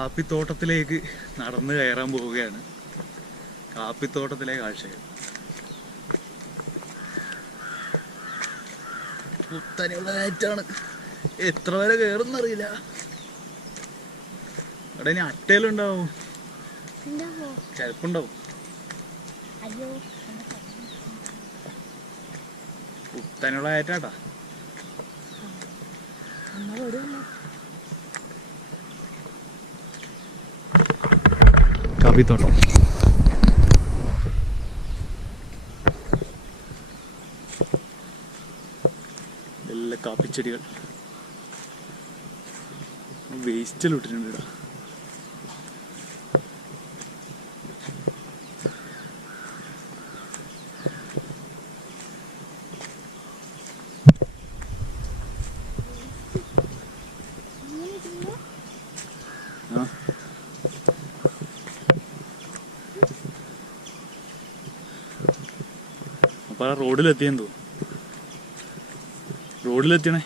കാപ്പിത്തോട്ടത്തിലേക്ക് നടന്നു കയറാൻ പോവുകയാണ്. കാപ്പിത്തോട്ടത്തിലെ കാഴ്ചകൾ കുത്തനെയുള്ള കയറ്റാണ്. എത്ര വരെ കയറുന്നറിയില്ല. അവിടെ ഇനി അട്ടയിലുണ്ടാവും, ചിലപ്പുണ്ടാവും. കുത്തനെയുള്ള കയറ്റാട്ടാ. കാപ്പിത്തോട്ടം എല്ലാ കാപ്പിച്ചെടികൾ വേസ്റ്റിൽ ഇട്ടിട്ടുണ്ട് ഇവിടെ. അപ്പൊ ആ റോഡിലെത്തിയെന്തോ, റോഡിലെത്തിയണേ.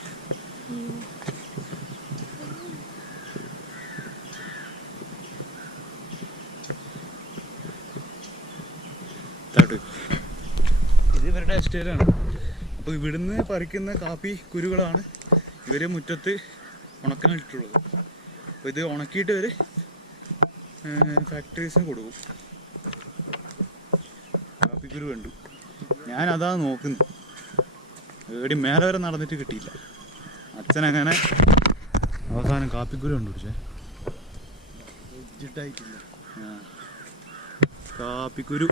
ഇത് ഇവരുടെ എസ്റ്റേറ്റാണ്. അപ്പോൾ ഇവിടുന്ന് പറിക്കുന്ന കാപ്പി കുരുകളാണ് ഇവർ മുറ്റത്ത് ഉണക്കാനിട്ടുള്ളത്. അപ്പോൾ ഇത് ഉണക്കിയിട്ട് ഇവർ ഫാക്ടറീസിന് കൊടുക്കും. കാപ്പിക്കുരു കണ്ടു, ഞാനതാ നോക്കുന്നു. എവിടെ മേലെ വരെ നടന്നിട്ട് കിട്ടിയില്ല. അച്ഛനങ്ങനെ അവസാനം കാപ്പിക്കുരു കണ്ടുപിടിച്ചേ. കാപ്പിക്കുരു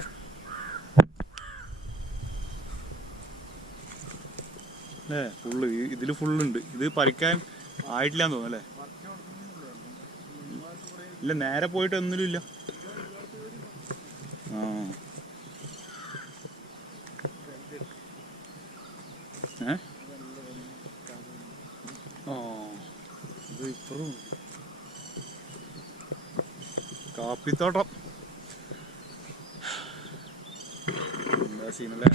അല്ലേ, ഫുള്ള് ഇതിൽ ഫുള്ളുണ്ട്. ഇത് പറിക്കാൻ ആയിട്ടില്ലാന്ന് തോന്നുന്നു അല്ലേ? ഇല്ല, നേരെ പോയിട്ട് ഒന്നിലും ഇല്ല. ഇത് ഇപ്പറും കാപ്പിത്തോട്ടം എന്താ സീനല്ലേ.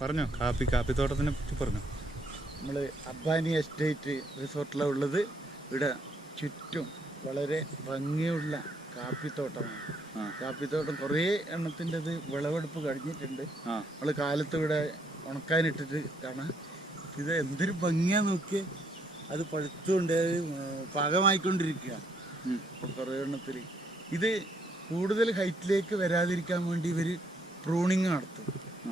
പറഞ്ഞോ, കാപ്പിത്തോട്ടത്തിനെ പറ്റി പറഞ്ഞോ. നമ്മൾ അബ്ബാനി എസ്റ്റേറ്റ് റിസോർട്ടിലാണ് ഉള്ളത്. ഇവിടെ ചുറ്റും വളരെ ഭംഗിയുള്ള കാപ്പിത്തോട്ടമാണ്. കാപ്പിത്തോട്ടം കുറേ എണ്ണത്തിൻ്റെത് വിളവെടുപ്പ് കഴിഞ്ഞിട്ടുണ്ട്. നമ്മൾ കാലത്ത് ഇവിടെ ഉണക്കാനിട്ടിട്ട് കാണാം. ഇത് എന്തൊരു ഭംഗിയാ നോക്കിയേ. അത് പഴുത്തുകൊണ്ട് പാകമായിക്കൊണ്ടിരിക്കുക കുറേ എണ്ണത്തിൽ. ഇത് കൂടുതൽ ഹൈറ്റിലേക്ക് വരാതിരിക്കാൻ വേണ്ടി ഇവർ പ്രൂണിങ് നടത്തും.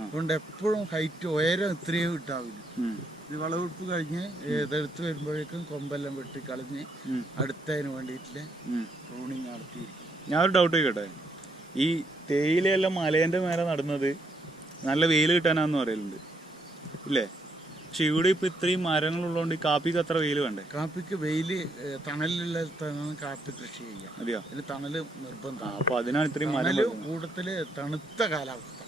അതുകൊണ്ട് എപ്പോഴും ഹൈറ്റ് ഉയരം ഇത്രയും ഉണ്ടാവില്ല. ഇത് വിളവെടുപ്പ് കഴിഞ്ഞ് ഇതെടുത്ത് വരുമ്പോഴേക്കും കൊമ്പെല്ലാം വെട്ടി കളഞ്ഞ് അടുത്തതിന് വേണ്ടിയിട്ടുള്ള പ്രൂണിങ് നടത്തിയിരിക്കും. ഞാനൊരു ഡൗട്ട് ചോദിക്കട്ടെ, ഈ തേയിലയെല്ലാം മലേൻ്റെ മേലെ നടുന്നത് നല്ല വെയിൽ കിട്ടാനാന്ന് പറയലുണ്ട് ഇല്ലേ? പക്ഷെ ഇവിടെ ഇപ്പൊ ഇത്രയും മരങ്ങളുള്ളതുകൊണ്ട് കാപ്പിക്ക് അത്ര വെയിൽ വേണ്ടേ? കാപ്പിക്ക് വെയില് തണലുള്ള സ്ഥലത്താണ് കാപ്പി കൃഷി ചെയ്യുക. അതെയോ? ഇതിന് തണല് നിർബന്ധമാണ്. അപ്പൊ അതിനാണ് ഇത്രയും തണല് കൂടുതല് തണുത്ത കാലാവസ്ഥ.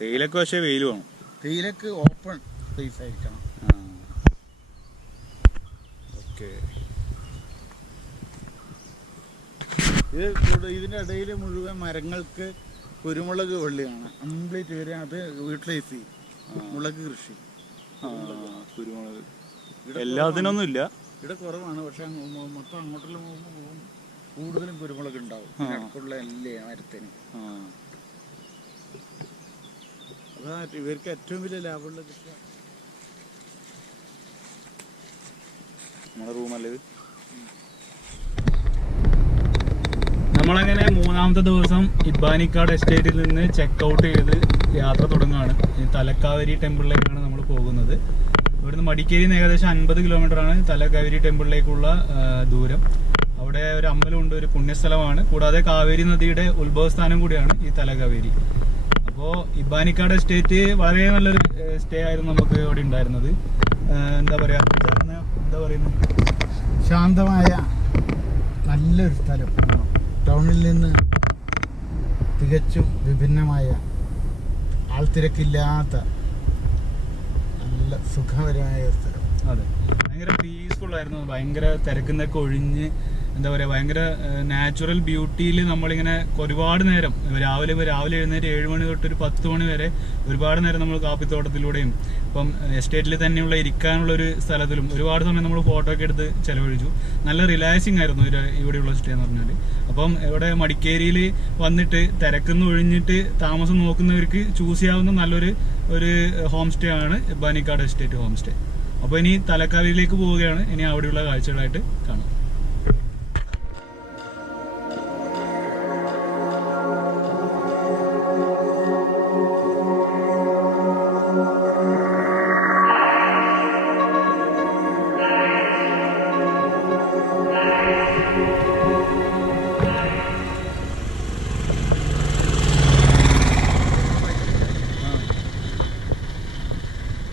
തേയിലക്ക് പക്ഷേ വെയിൽ വേണം. തേയിലക്ക് ഓപ്പൺ സ്പേസ് ആയിരിക്കണം. ഓക്കെ. ഇതിന്റെ ഇടയിൽ മുഴുവൻ മരങ്ങൾക്ക് കുരുമുളക് വള്ളിയാണ് കംപ്ലീറ്റ് വരെ. അത് യൂട്ടിലൈസ് ചെയ്യും. മുളക് കൃഷി, കുരുമുളക് എല്ലാത്തിനൊന്നും ഇല്ല. ഇവിടെ കുറവാണ്. പക്ഷെ മൊത്തം അങ്ങോട്ടുള്ള പോകുമ്പോൾ കൂടുതലും കുരുമുളക് ഉണ്ടാവും. അടുത്തുള്ള എല്ലാ മരത്തിന് അതാ ഇവർക്ക് ഏറ്റവും വലിയ ലാഭമുള്ള കൃഷി. നമ്മുടെ റൂമല്ലേ ഇത്. നമ്മളങ്ങനെ മൂന്നാമത്തെ ദിവസം ഇബ്ബാനിക്കാട് എസ്റ്റേറ്റിൽ നിന്ന് ചെക്ക് ഔട്ട് ചെയ്ത് യാത്ര തുടങ്ങുകയാണ്. തലക്കാവേരി ടെമ്പിളിലേക്കാണ് നമ്മൾ പോകുന്നത്. ഇവിടുന്ന് മടിക്കേരിയിൽ നിന്ന് ഏകദേശം 50 കിലോമീറ്ററാണ് തലക്കാവേരി ടെമ്പിളിലേക്കുള്ള ദൂരം. അവിടെ ഒരു അമ്പലമുണ്ട്, ഒരു പുണ്യസ്ഥലമാണ്. കൂടാതെ കാവേരി നദിയുടെ ഉത്ഭവസ്ഥാനം കൂടിയാണ് ഈ തലക്കാവേരി. അപ്പോൾ ഇബ്ബാനിക്കാട് എസ്റ്റേറ്റ് വളരെ നല്ലൊരു സ്റ്റേ ആയിരുന്നു നമുക്ക് ഇവിടെ ഉണ്ടായിരുന്നത്. എന്താ പറയുന്നത്, ശാന്തമായ നല്ലൊരു സ്ഥലം. ടൗണിൽ നിന്ന് തികച്ചും വിഭിന്നമായ, ആൾത്തിരക്കില്ലാത്ത നല്ല സുഖകരമായ സ്ഥലം. അതെ, ഭയങ്കര പീസ്ഫുൾ ആയിരുന്നു. ഭയങ്കര തിരക്കുന്നൊക്കെ ഒഴിഞ്ഞ് എന്താ പറയുക, ഭയങ്കര നാച്ചുറൽ ബ്യൂട്ടിയിൽ നമ്മളിങ്ങനെ ഒരുപാട് നേരം രാവിലെ എഴുന്നേറ്റ് 7 മണി തൊട്ട് ഒരു 10 മണി വരെ ഒരുപാട് നേരം നമ്മൾ കാപ്പിത്തോട്ടത്തിലൂടെയും ഇപ്പം എസ്റ്റേറ്റിൽ തന്നെയുള്ള ഇരിക്കാനുള്ള ഒരു സ്ഥലത്തിലും ഒരുപാട് സമയം നമ്മൾ ഫോട്ടോ ഒക്കെ എടുത്ത് ചെലവഴിച്ചു. നല്ല റിലാക്സിങ് ആയിരുന്നു ഇവിടെയുള്ള സ്റ്റേ എന്ന് പറഞ്ഞാൽ. അപ്പം ഇവിടെ മടിക്കേരിയിൽ വന്നിട്ട് തിരക്കുന്ന് ഒഴിഞ്ഞിട്ട് താമസം നോക്കുന്നവർക്ക് ചൂസ് ചെയ്യാവുന്ന നല്ലൊരു ഹോം സ്റ്റേ ആണ് ഇബ്ബാനിക്കാട് എസ്റ്റേറ്റ് ഹോം സ്റ്റേ. അപ്പോൾ ഇനി തലക്കാവേരിയിലേക്ക് പോവുകയാണ്. ഇനി അവിടെയുള്ള കാഴ്ചകളായിട്ട് കാണാം.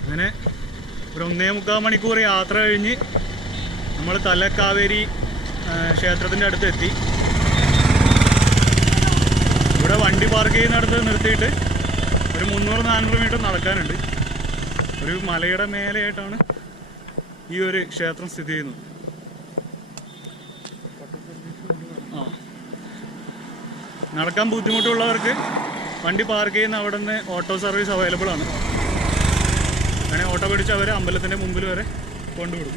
അങ്ങനെ ഒരു 1.25 മണിക്കൂർ യാത്ര കഴിഞ്ഞ് നമ്മൾ തലക്കാവേരി ക്ഷേത്രത്തിൻ്റെ അടുത്തെത്തി. ഇവിടെ വണ്ടി പാർക്ക് ചെയ്യുന്നിടത്ത് നിർത്തിയിട്ട് ഒരു 300-400 മീറ്റർ നടക്കാനുണ്ട്. ഒരു മലയുടെ മേലെയായിട്ടാണ് ഈ ഒരു ക്ഷേത്രം സ്ഥിതി ചെയ്യുന്നത്. നടക്കാൻ ബുദ്ധിമുട്ടുള്ളവർക്ക് വണ്ടി പാർക്ക് ചെയ്യുന്ന അവിടെ നിന്ന് ഓട്ടോ സർവീസ് അവൈലബിൾ ആണ്. അങ്ങനെ ഓട്ടോ പിടിച്ച് അവർ അമ്പലത്തിൻ്റെ മുമ്പിൽ വരെ കൊണ്ടുവിടും.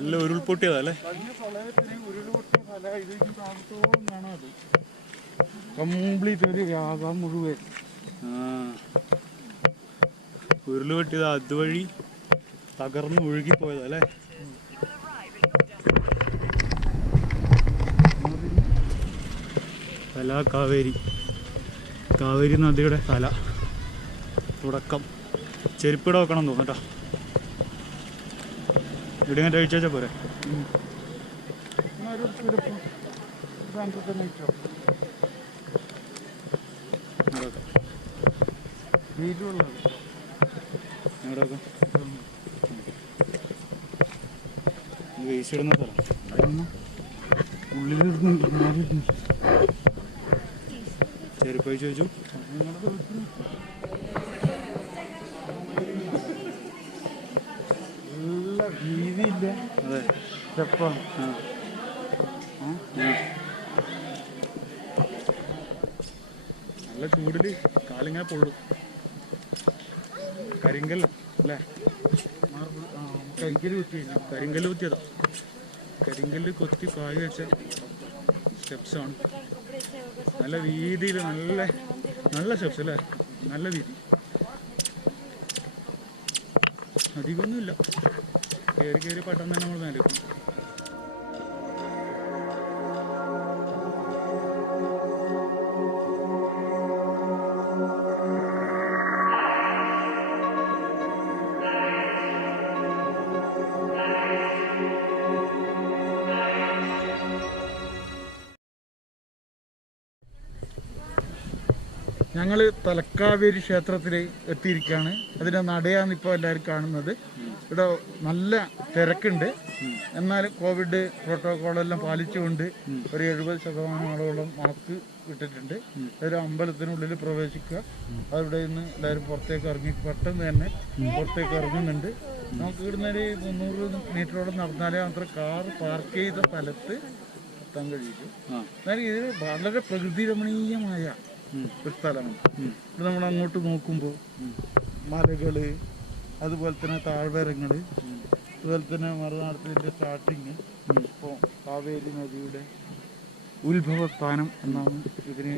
എല്ലാം ഉരുൾപൊട്ടിയതല്ലേ? കംപ്ലീറ്റ് ഒരു യാഗം മുഴുവൻ ഉരുള് പൊട്ടിയത് അതുവഴി തകർന്ന് ഒഴുകിപ്പോയതല്ലേ? കാവേരി കാവേരി നദിയുടെ തല തുടക്കം. ചെരുപ്പിട വെക്കണം തോന്നട്ടോ. ഇവിടെ ഇങ്ങനെ കഴിച്ചാൽ പോരെ? വേസ്റ്റ് ഇടുന്ന സ്ഥലം ഉള്ളിലിരുന്ന് ചെരുപ്പ് ചോദിച്ചു. വീതിയില്ല. അതെ, സ്റ്റെപ്പാണ്. നല്ല ചൂടില് കാലിങ്ങനെ പൊള്ളും. കരിങ്കല്ല് അല്ലേ? കരിങ്കല്ല് കുത്തിയതാ. കരിങ്കല്ല് കൊത്തി പായ വെച്ച സ്റ്റെപ്സാണ്. നല്ല വീതിയിൽ നല്ല സ്റ്റെപ്സ് അല്ലേ? നല്ല വീതി. അധികമൊന്നുമില്ല. കയറി പെട്ടെന്ന് തന്നെ നമ്മൾ മേലെ വെക്കും. ഞങ്ങൾ തലക്കാവേരി ക്ഷേത്രത്തിൽ എത്തിയിരിക്കുകയാണ്. അതിൻ്റെ നടയാണ് ഇപ്പോൾ എല്ലാവരും കാണുന്നത്. ഇവിടെ നല്ല തിരക്കുണ്ട്. എന്നാൽ കോവിഡ് പ്രോട്ടോക്കോളെല്ലാം പാലിച്ചുകൊണ്ട് ഒരു 70% ആളുകളും മാസ്ക് ഇട്ടിട്ടുണ്ട്. ഒരു അമ്പലത്തിനുള്ളിൽ പ്രവേശിക്കുക. അവിടെ നിന്ന് എല്ലാവരും പുറത്തേക്ക് ഇറങ്ങി പെട്ടെന്ന് തന്നെ പുറത്തേക്ക് ഇറങ്ങുന്നുണ്ട്. നമുക്ക് ഇവിടുന്ന് ഒരു 300 മീറ്ററോളം നടന്നാലേ മാത്രം കാർ പാർക്ക് ചെയ്ത സ്ഥലത്ത് എത്താൻ കഴിയുള്ളൂ. എന്നാൽ ഇത് വളരെ പ്രകൃതി രമണീയമായ ഒരു സ്ഥലമാണ്. ഇവിടെ നമ്മൾ അങ്ങോട്ട് നോക്കുമ്പോൾ മലകള്, അതുപോലെ തന്നെ താഴ്വരങ്ങള്, അതുപോലെ തന്നെ മറുനാടത്തിൻ്റെ സ്റ്റാർട്ടിങ്. ഇപ്പോൾ കാവേരി നദിയുടെ ഉത്ഭവസ്ഥാനം എന്നാണ് ഇതിന്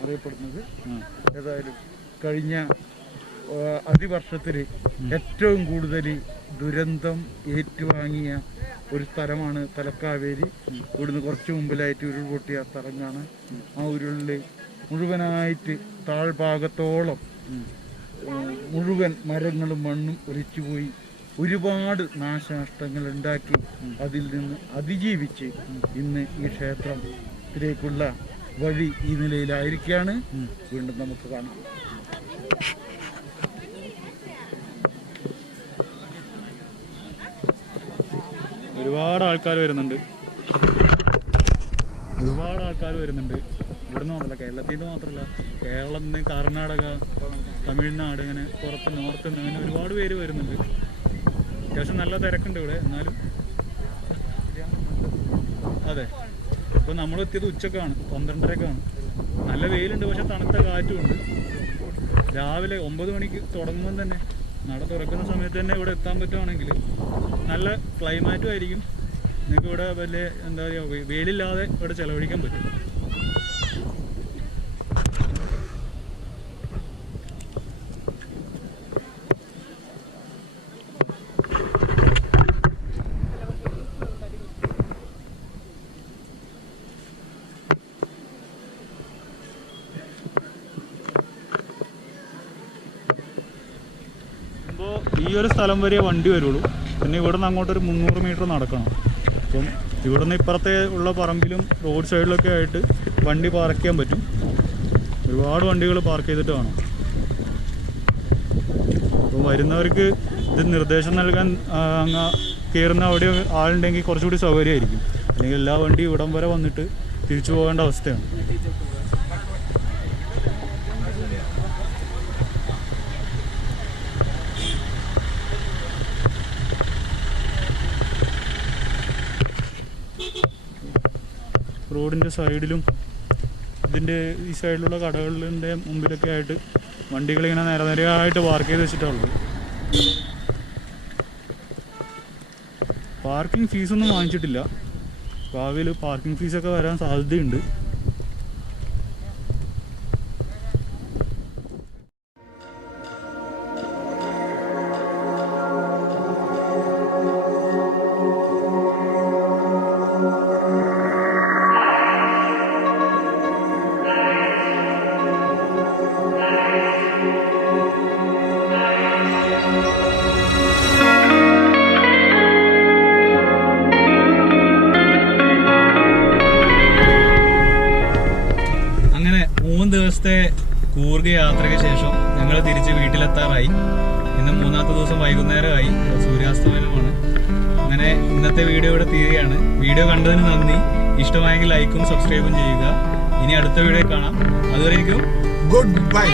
അറിയപ്പെടുന്നത്. ഏതായാലും കഴിഞ്ഞ അതിവർഷത്തിൽ ഏറ്റവും കൂടുതൽ ദുരന്തം ഏറ്റുവാങ്ങിയ ഒരു സ്ഥലമാണ് തലക്കാവേരി. ഇവിടുന്ന് കുറച്ച് മുമ്പിലായിട്ട് ഉരുൾപൊട്ടിയ സ്ഥലമാണ്. ആ ഉരുളിൽ മുഴുവനായിട്ട് താഴ്ഭാഗത്തോളം മുഴുവൻ മരങ്ങളും മണ്ണും ഒലിച്ചുപോയി ഒരുപാട് നാശനഷ്ടങ്ങൾ ഉണ്ടാക്കി. അതിൽ നിന്ന് അതിജീവിച്ച് ഇന്ന് ഈ ക്ഷേത്രത്തിലേക്കുള്ള വഴി ഈ നിലയിലായിരിക്കുകയാണ്. വീണ്ടും നമുക്ക് കാണാം. ഒരുപാട് ആൾക്കാർ വരുന്നുണ്ട്. ഇവിടുന്ന് മാത്രമല്ല, കേരളത്തിൽ നിന്ന് മാത്രമല്ല, കേരളത്തിൽ നിന്ന് കർണാടക, തമിഴ്നാട്, ഇങ്ങനെ പുറത്ത് നോർത്ത് നിന്ന് അങ്ങനെ ഒരുപാട് പേര് വരുന്നുണ്ട്. അത്യാവശ്യം നല്ല തിരക്കുണ്ട് ഇവിടെ. എന്നാലും അതെ, ഇപ്പോൾ നമ്മൾ എത്തിയത് ഉച്ചക്കാണ്, 12:30-ക്കാണ്. നല്ല വെയിലുണ്ട്, പക്ഷെ തണുത്ത കാറ്റുമുണ്ട്. രാവിലെ 9 മണിക്ക് തുടങ്ങുമ്പോൾ തന്നെ, നട തുറക്കുന്ന സമയത്ത് തന്നെ ഇവിടെ എത്താൻ പറ്റുവാണെങ്കിൽ നല്ല ക്ലൈമാറ്റും ആയിരിക്കും. നിങ്ങൾക്ക് ഇവിടെ വലിയ എന്താ പറയുക, വെയിലില്ലാതെ ഇവിടെ ചിലവഴിക്കാൻ പറ്റും. ഈ ഒരു സ്ഥലം വരെ വണ്ടി വരുള്ളൂ. പിന്നെ ഇവിടെ നിന്ന് അങ്ങോട്ടൊരു 300 മീറ്റർ നടക്കണം. അപ്പം ഇവിടെ നിന്ന് ഇപ്പുറത്തെ ഉള്ള പറമ്പിലും റോഡ് സൈഡിലൊക്കെ ആയിട്ട് വണ്ടി പാർക്ക് ചെയ്യാൻ പറ്റും. ഒരുപാട് വണ്ടികൾ പാർക്ക് ചെയ്തിട്ട് വേണം. അപ്പം വരുന്നവർക്ക് ഇത് നിർദ്ദേശം നൽകാൻ അങ്ങ് കയറുന്ന അവിടെ ആളുണ്ടെങ്കിൽ കുറച്ചുകൂടി സൗകര്യമായിരിക്കും. അല്ലെങ്കിൽ എല്ലാ വണ്ടിയും ഇവിടം വരെ വന്നിട്ട് തിരിച്ചു പോകേണ്ട അവസ്ഥയാണ്. റോഡിൻ്റെ സൈഡിലും ഇതിൻ്റെ ഈ സൈഡിലുള്ള കടകളിൻ്റെ മുമ്പിലൊക്കെ ആയിട്ട് വണ്ടികളിങ്ങനെ നിരനിരയായിട്ട് പാർക്ക് ചെയ്ത് വെച്ചിട്ടുള്ളത്. പാർക്കിംഗ് ഫീസൊന്നും വാങ്ങിച്ചിട്ടില്ല. ഭാവിയിൽ പാർക്കിംഗ് ഫീസൊക്കെ വരാൻ സാധ്യതയുണ്ട്. ദിവസത്തെ കൂർഗ് യാത്രയ്ക്ക് ശേഷം ഞങ്ങൾ തിരിച്ച് വീട്ടിലെത്താറായി. ഇന്ന് 3-ാമത്തെ ദിവസം വൈകുന്നേരമായി, സൂര്യാസ്തമനമാണ്. അങ്ങനെ ഇന്നത്തെ വീഡിയോ ഇവിടെ തീരുകയാണ്. വീഡിയോ കണ്ടതിന് നന്ദി. ഇഷ്ടമായെങ്കിൽ ലൈക്കും സബ്സ്ക്രൈബും ചെയ്യുക. ഇനി അടുത്ത വീഡിയോ കാണാം. അതുവരെയ്ക്കും ഗുഡ് ബൈ.